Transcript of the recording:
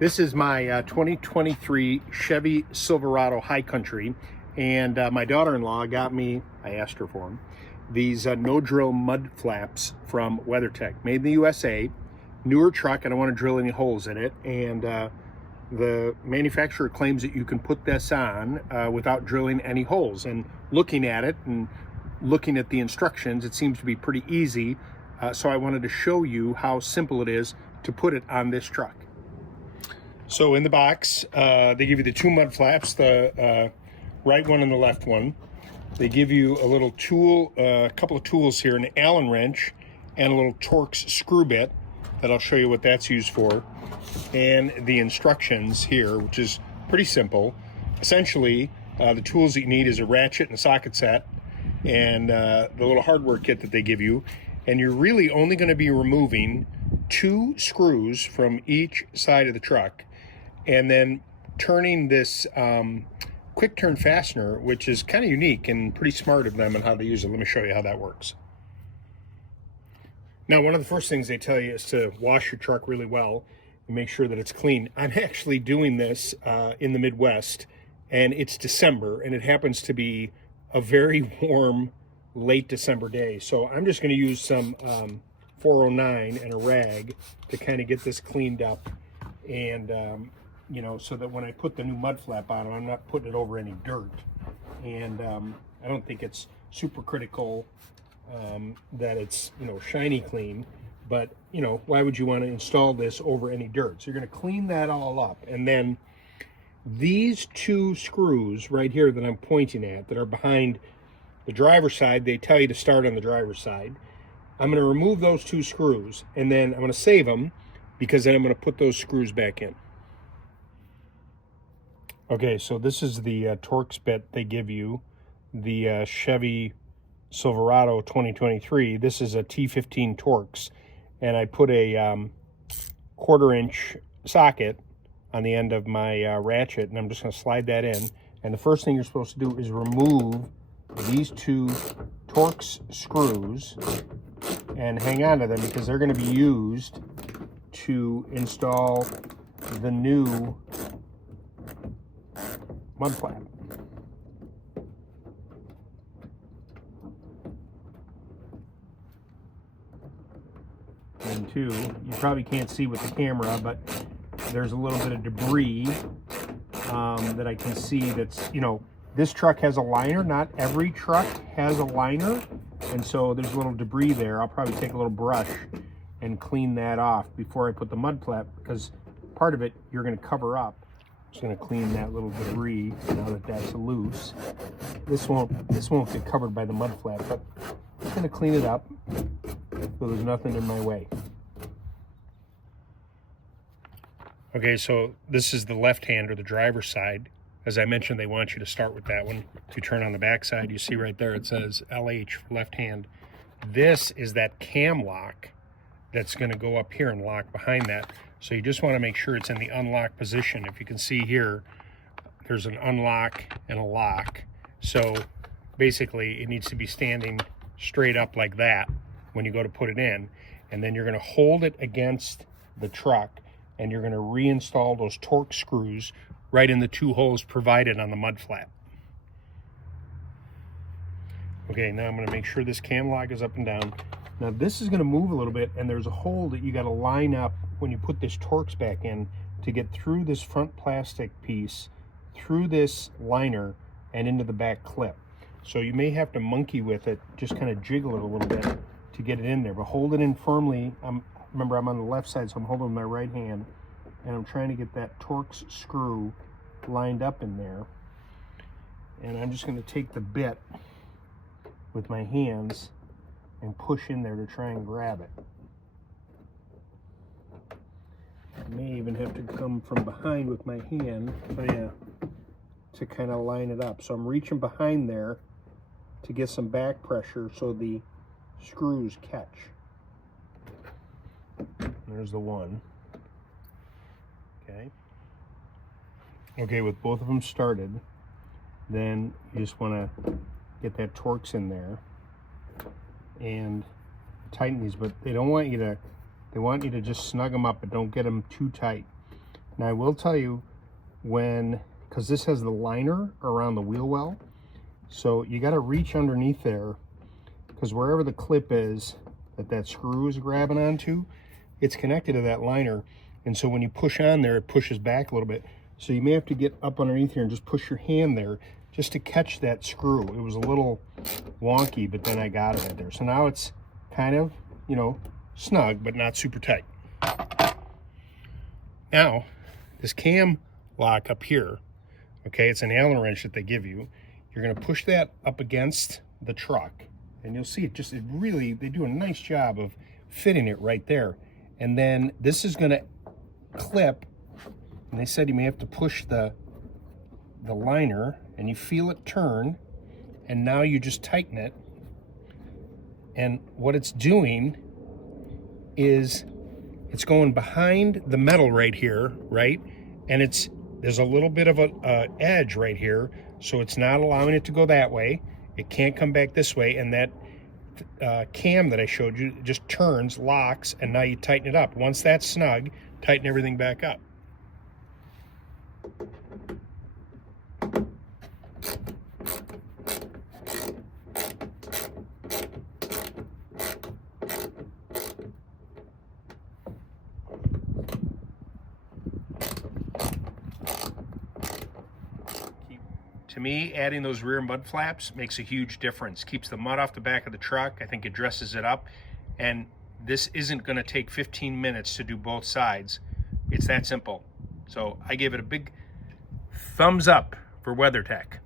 This is my 2023 Chevy Silverado High Country, and my daughter-in-law got me, I asked her for them, these no-drill mud flaps from WeatherTech, made in the USA, newer truck. I don't want to drill any holes in it, and the manufacturer claims that you can put this on without drilling any holes. And looking at it and looking at the instructions, it seems to be pretty easy, so I wanted to show you how simple it is to put it on this truck. So in the box, they give you the two mud flaps, the right one and the left one. They give you a little tool, a couple of tools here, an Allen wrench and a little Torx screw bit that I'll show you what that's used for. And the instructions here, which is pretty simple. Essentially, the tools that you need is a ratchet and a socket set and the little hardware kit that they give you. And you're really only going to be removing two screws from each side of the truck, and then turning this quick turn fastener, which is kind of unique and pretty smart of them and how they use it. Let me show you how that works. Now, one of the first things they tell you is to wash your truck really well and make sure that it's clean. I'm actually doing this in the Midwest, and it's December, and it happens to be a very warm late December day. So I'm just going to use some 409 and a rag to kind of get this cleaned up, and you know, so that when I put the new mud flap on, I'm not putting it over any dirt. And I don't think it's super critical that it's, you know, shiny clean, but you know, why would you want to install this over any dirt? So you're going to clean that all up, and then these two screws right here that I'm pointing at that are behind the driver's side, they tell you to start on the driver's side. I'm going to remove those two screws, and then I'm going to save them because then I'm going to put those screws back in. Okay, so this is the Torx bit they give you, the Chevy Silverado 2023. This is a T15 Torx, and I put a 1/4 inch socket on the end of my ratchet, and I'm just going to slide that in. And the first thing you're supposed to do is remove these two Torx screws and hang on to them because they're going to be used to install the new mud flap. And two, you probably can't see with the camera, but there's a little bit of debris that I can see that's, you know, this truck has a liner. Not every truck has a liner, and so there's a little debris there. I'll probably take a little brush and clean that off before I put the mud flap, because part of it you're going to cover up. Just going to clean that little debris now that that's loose. This won't get covered by the mud flap, but I'm just going to clean it up so there's nothing in my way. Okay, so this is the left hand, or the driver's side. As I mentioned, they want you to start with that one. If you turn on the back side, you see right there it says LH for left hand. This is that cam lock that's going to go up here and lock behind that. So you just want to make sure it's in the unlock position. If you can see here, there's an unlock and a lock. So basically it needs to be standing straight up like that when you go to put it in. And then you're going to hold it against the truck, and you're going to reinstall those Torx screws right in the two holes provided on the mud flap. Okay, now I'm going to make sure this cam lock is up and down. Now this is going to move a little bit, and there's a hole that you got to line up when you put this Torx back in to get through this front plastic piece, through this liner, and into the back clip. So you may have to monkey with it, just kind of jiggle it a little bit to get it in there, but hold it in firmly. Remember, I'm on the left side, so I'm holding with my right hand, and I'm trying to get that Torx screw lined up in there. And I'm just going to take the bit with my hands and push in there to try and grab it. I may even have to come from behind with my hand to kind of line it up. So I'm reaching behind there to get some back pressure so the screws catch. There's the one. Okay, with both of them started, then you just want to get that Torx in there and tighten these, but they don't want you to, they want you to just snug them up, but don't get them too tight. Now I will tell you, because this has the liner around the wheel well, so you got to reach underneath there, because wherever the clip is that screw is grabbing onto, it's connected to that liner, and so when you push on there, it pushes back a little bit. So you may have to get up underneath here and just push your hand there just to catch that screw. It was a little wonky, but then I got it right there. So now it's kind of, you know, snug, but not super tight. Now, this cam lock up here, okay, it's an Allen wrench that they give you. You're gonna push that up against the truck, and you'll see it really, they do a nice job of fitting it right there. And then this is gonna clip, and they said you may have to push the liner, and you feel it turn, and now you just tighten it. And what it's doing is it's going behind the metal right here, right? And there's a little bit of a edge right here, so it's not allowing it to go that way. It can't come back this way, and that cam that I showed you just turns, locks, and now you tighten it up. Once that's snug, tighten everything back up. To me, adding those rear mud flaps makes a huge difference. Keeps the mud off the back of the truck. I think it dresses it up. And this isn't going to take 15 minutes to do both sides. It's that simple. So I give it a big thumbs up for WeatherTech.